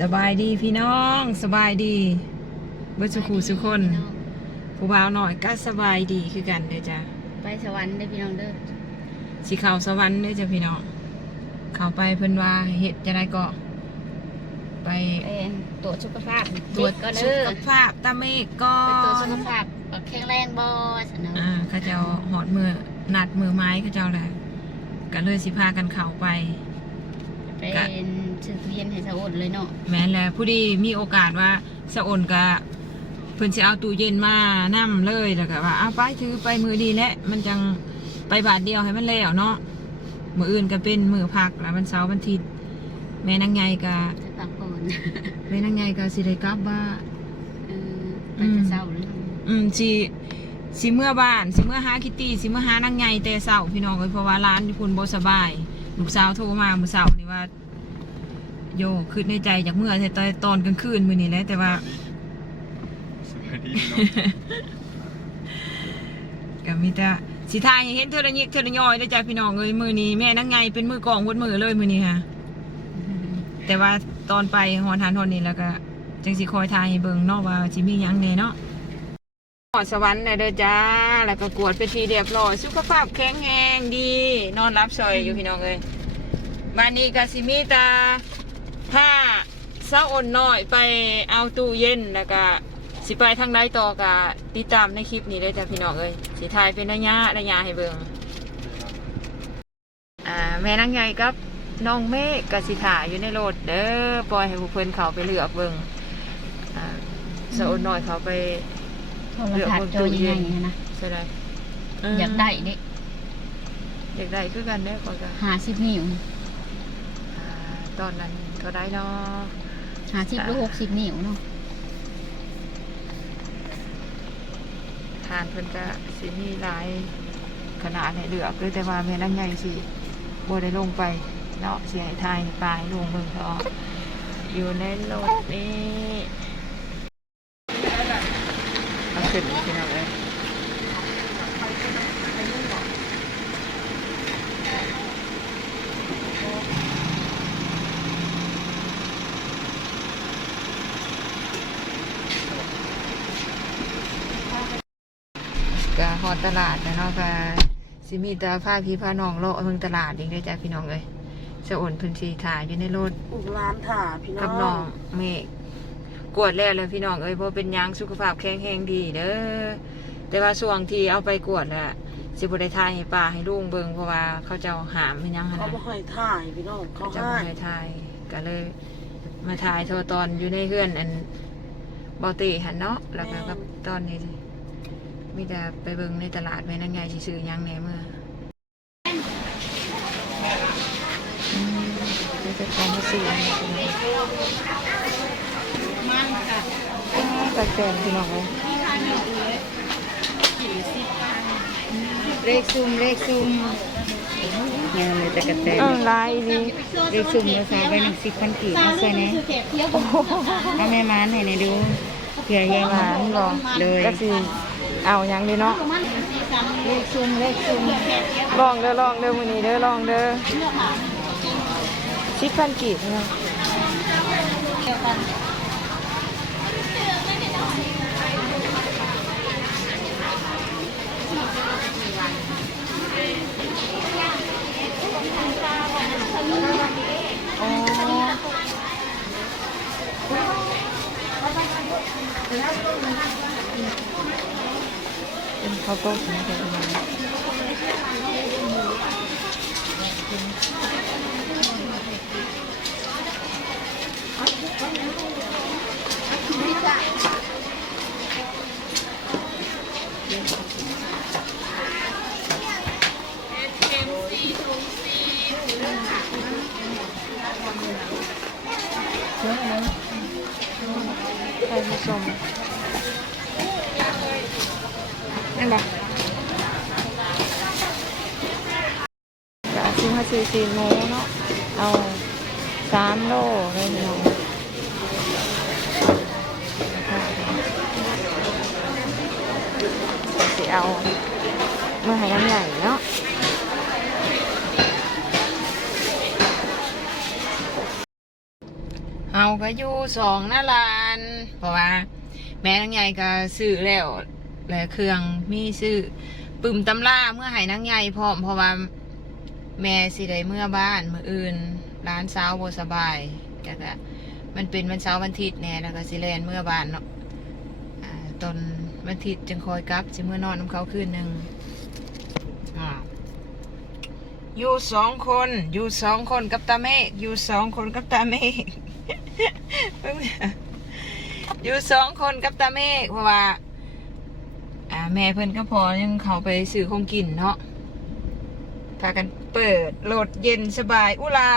สบายดีพี่น้องสบายดีเบิดสุขูสุคนผู้บ่าวหน่อยก็สบายดีคือกันเด้อจ้ะไปสวรรค์ได้อพี่น้องเด้อสิเข้าสวรรค์เด้อจ้ะพี่น้องเข้าไปเพิ่นว่าเฮ็ดจะได้ก็ไปเป็นตรวจสุขภาพตรวจเด็กก็สุเด้อขภาพตาเมฆก่อไปตรวจสุนขภาพแข็งแรงบ่สนะอ่าเขาเจ้าหอดมือนัดมือไม้เขาเจ้าแหละก็เลยสิพากันเข้าไป เป็นชื่อทุเรียนให้สะอดเลยเนาะแม้นแล้วผู้ดีมีโอกาสว่าสะอ่อนกะเพิ่นสิเอาตู้เย็นมานํเลยแล้วก็ว่าเอาไปถือไปมือดีแหละมันจังไปบาทเดียวให้มันแล้วเนาะมืออื่นก็เป็นมือพักแล้วมันเสาร์วันอาทิตย์แม่นางไงกะจะพักก่อนแม่นางไงกะสิได้กลับบ้านเออไปแต่เช้าเลยเนาะอืมสิสิเมื่อบ้านสิเมื่อหาคิตตี้สิเมื่อหานางไงแต่เช้าพี่น้องเอ้ยเพราะว่าร้านที่คุณบ่สบาย ลูกสาวโทรมาเมื่อเช้านี่ว่า โยคือในใจจากเมื่อแต่ตอนกลางคืนมื้อนี้แหละแต่ว่าสวัสดีพี่น้องก็มีแต่สิทายให้เห็นเธอระยิกเธอระย่อยได้อจ้ะพี่น้องเอ้ยมือนี้แม่นั่งไงเป็นมือกองวดมือเลยมือนี้ค่ะแต่ว่าตอนไปหอนทานทอนนี่แล้วก็จังสิคอยทายให้เบิ่งเนาะว่าสิมีหยังแหน่เนาะห อสวรรค์น่ะเด้อจ้า แล้วก็กวดไปทีเรียบร้อย สุขภาพแข็งแรงดี นอนรับซอยอยู่พี่น้องเอ้ยบ้านนี้ก็สิมีตาถ้าเศร้าอ่อนน้อยไปเอาตู้เย็นแล้วก็สิไปทางใดต่อกะติดตามในคลิปนี้ได้จ้ะพี่น้องเอ้ยสิถ่ายเป็นระยะระยะให้เบิงอ่าแม่นางใหญ่กับน้องเมฆกับสิถายอยู่ในรถเด้อปล่อยให้ผู้เพิ่นเขาไปเลือกเบิงอ่าสะอดน้อยเขาไป โทรทัศน์จอยังไงนะใช่ได้อยากได้เด้อยากได้คือกันเด้อก่อนก็หาสิบนิ้วอ่าตอนนั้นเท่าไดเนาะหาสิบหรือหกสิบนิ้วเนาะทานเพิ่นก็สิมีหลายขนาดให้เลือกเลยแต่ว่าแม่นางใหญ่สิบ่ได้ลงไปเนาะสิให้ทายปลายลงเบิ่งเถอะอยู่ในรถนี่เอา ขึ้นพี่น้องเลยก็ฮอดตลาดนะเนาะก็สิมีแตาผ้าพี่ผ้าน้องเลาะเมืองตลาดเองได้อจ้ะพี่น้องเลยจะอ่นเพื้นที่ถ่ายอยู่ในรถลูกร้านถ่าพี่น้องกับน้องเมฆ กวดแล้วเลยพี่น้องเอ้ยเพราะเป็นหยังสุขภาพแข็งแรงดีเด้อแต่ว่าช่วงที่เอาไปกวดน่ะสิบได้ทายให้ป้าให้ลุงเบิงเพราะว่าเขาเจ้าหามเป็นหยังหั้นเขานะบ่ให้ถ่ายพี่น้องเขาเขาเจ้าให้บ่ให้ทายก็เลย มาถ่ายโทรตอนอยู่ในเฮือนอันบอตีหันเนาะแล้วก็กับตอนนี้มีแต่ไปเบิงในตลาดแม่นั่นไงสิซื้อหยังแหน่เมื่ออืมเดี๋ยวจะของมาซื้อ อันนี้พี่น้องมันค่ะแปลกๆพี่น้องเลยเลขซุ่มเลขซุ่มเนี่ยเลยตะกะแตนเออลายดีเลขซุ่มภาษาไปหนึ่งสิบพันกี่มาใส่เนี่ยเอาแม่ม้านให้ในอยดูเผื่อยายหวานหรอเลยก็สิเอาหยังดีเนาะเลขซุ่มเลขซุ่มลองเด้อลองเด้อมื้อนี้เด้อลองเด้อสิบพันกีบเนาะ เป็นข้าวต้มน นั่นปะกะซื้อมาซื้อซีนหมูเนาะ เอาสามโลเลยพี่น้องสิเอาเมื่อให้น้ำใหญ่เนาะเอาก็อยู่สองนาลานเพราะว่า แม่นางใหญ่ก็ซื้อแล้ว และเครื่องมีซื้อปึมตำล่าเมื่อให้นางใหญ่พร้อมเพราะว่าแม่สิได้เมื่อบ้านมื่ออื่นร้านเช้าบ่สบายแต่ก็มันเป็นวันเช้าวันทิตแน่แล้วก็สิแลนเมื่อบ้านเนาะตอนวันทิตจึงคอยกลับสิเมื่อนอนน้ำเขาคืนหนึ่งอ่าอยู่สองคน อยู่สองคนกับตาเมฆอยู่สองคนกับตาเมฆอยู่สองคนกับตาเมฆเพราะว่า อ่าแม่เพิ่อนก็พอยังเขาไปซื้อของกินเนาะพากันเปิดโหลดเย็นสบายอุลา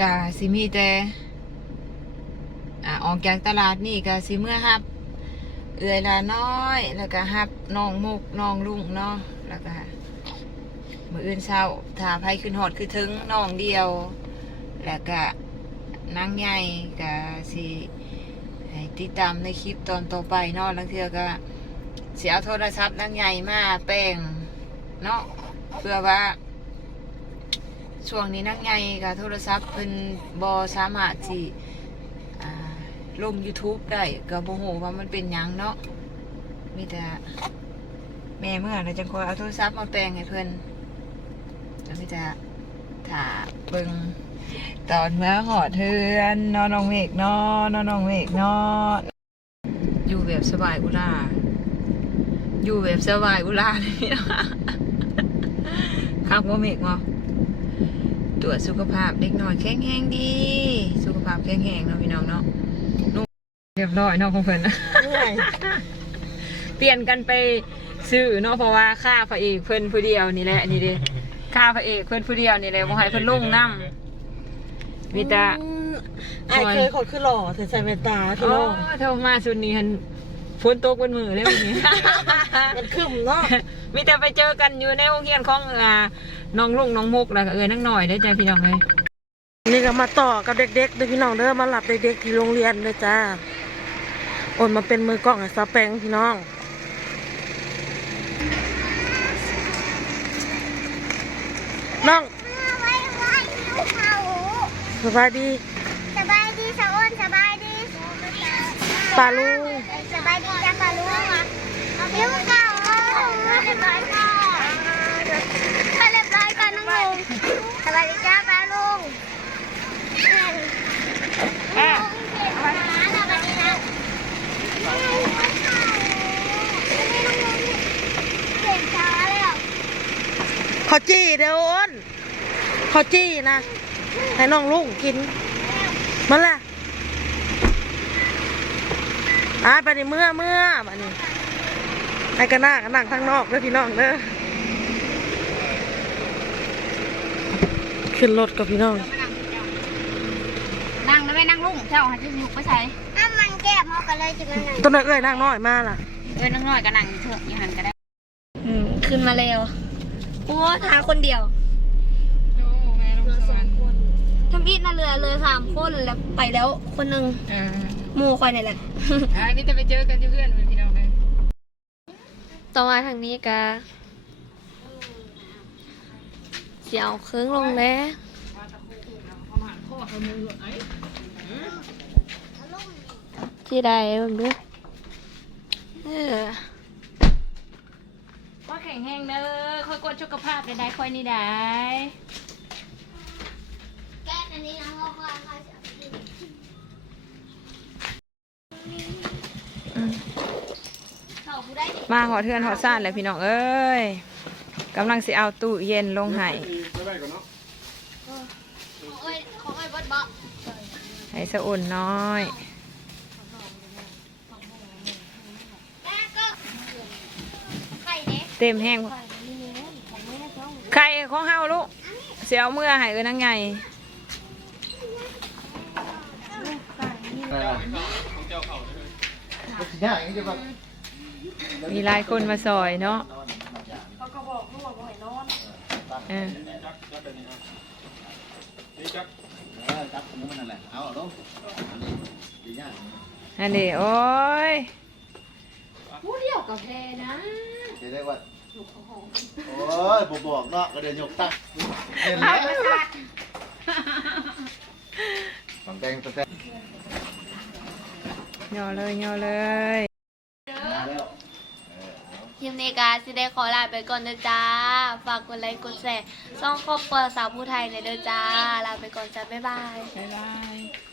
กะสิมีแต่อ่าออกจากตลาดนี่กะสิเมื่อฮับ เอือยลาน้อย แล้วก็ฮับน้องมุกน้องลุงเนาะแล้วก็มืออื่นเช้าถาไผขึ้นหอดคือถึงน้องเดียว แล้วก็นางใหญ่กะสิ ให้ติดตามในคลิปตอนต่อไปเนาะลังเทือก็เสียโทรศัพท์นางใหญ่มากแป้งเนาะเพื่อว่าช่วงนี้นางใหญ่กับโทรศัพท์เป็นบอสามารถที่อ่าลง YouTube ได้ก็บ่ฮู้ว่ามันเป็นยังเนาะมีแต่แม่เมื่อเราจะคอยเอาโทรศัพท์มาแปลงให้เพิ่อนแล้วมีแต่ถ่าเบิ่ง ตอนเมื่อหอดเทือนนอนน้องเมฆเนอนน้องเมฆนอนอยู่แบบสบายอุราอยู่แบบสบายอุราเลยนะครับว่าเมกว่าตรวจสุขภาพเด็กน้อยแข็งแรงดี สุขภาพแข็งแรงเนาะพี่น้องเนาะนุ่มเรียบร้อยเนาะของเพิ่นนะเหนื่อยเปลี่ยนกันไปซื้อเนาะเพราะว่าค่าพระเอกเพิ่นผู้เดียวนี่แหละนี่เด้ค่าพระเอกเพิ่นผู้เดียวนี่แหละบ่ให้เพิ่นลงนํ มีแต่ ไอ้เคยขอขึ้นหล่อถึงใส่แว่นตาพี่โอ้น้องโทรมาสุดนี้หันฝนตกบนมือเลยวันนี้ มันคึมเนาะมีแต่ไปเจอกันอยู่ในโรงเรียนของอ่าน้องลุงน้องมุกแล้วก็เอ้ยนั่งหน่อยได้อจ้ะพี่น้องเลยนี่ก็มาต่อกับเด็กๆเด้อพี่น้องเด้อมาหลับเด็กๆที่โรงเรียนเด้อจ้าโอนมาเป็นมือกล้องให้ซาแปงพี่น้อง น้อง ไว้ไว้ลูกเขา สบายดี สบายดีสะอ้นสบายดีปาลุงสบายดีจ้าปลาลุงอะลูกเขาเรียบร้อยค่ะเรียบร้อยกันน้องลุงสบายดีจ้าปลาลุงอะสบายดีนะสบายดีนะเก่งช้าเลยอะขอจี้เด้อโอนขอจี้นะ ให้น้องลุงกิน มันแหละอ่าไปในเมื่อเมื่อมานี่ไอ้กระนากันนั่งข้างนอกเด้อพี่น้องเด้อขึ้นรถกับพี่น้อง นั่งแล้วไม่นั่งลุงเจ้าหันจะอยู่ไปใส่น้ำมันแก้มเขากันเลยจุดนั้นต้นนั้นเอ้ยนั่งน้อยมาล่ะเอ้ยนั่งน้อยก็นั่งอยู่เถอะอยู่หันก็ได้ขึ้นมาเร็วโอ้ทางคนเดียว ทำอีทน่ะเรือเรือสามคนแล้วไปแล้วคนหนึ่งเออหมู่คอยนี่แหละ อะนี่จะไปเจอกันที่เพื่อนพี่น้องเลยต่อมาทางนี้กะเสียวเครื่องลงแล้วที่ใดเบิ่งดูเออว่าแข็งแห้งเด้อค่อยกดสุขภาพได้ค่อยนี่ได้ แก้อันนี้นะพ่อพ่อพ่อเขาผู้ได้ดิ มาหอเทือนหอซ่านเลยพี่น้องเอ้ยกำลังสิเอาตู้เย็นลงให้ไปไปก่อนเนาะของเอ้ยของเอ้ยบดบ อกให้สะอุ่นน้อยแม่ก็ไข่เด็กเต็มแห้งไข่ของเฮาลูกเสียเอาเมื่อให้เอ้ยนั่งไงมีหลายคนมาซอยเนาะเออนี่จักอันนี้โอ้ยจะได้ว่าโอ้ยบบอกเนาะก็เดินยกตักเห็นแล้วงสแต็ก ย่อเลยย่อเลยมาแล้วคลิปนี้ก็สิได้ขอลาไปก่อนเด้อจ้า ฝากกดไลค์กดแชร์ช่องครอบครัวสาวผู้ไทยในอยเด้อจ้า ลาไปก่อนจ้า บ๊ายบาย บ๊ายบาย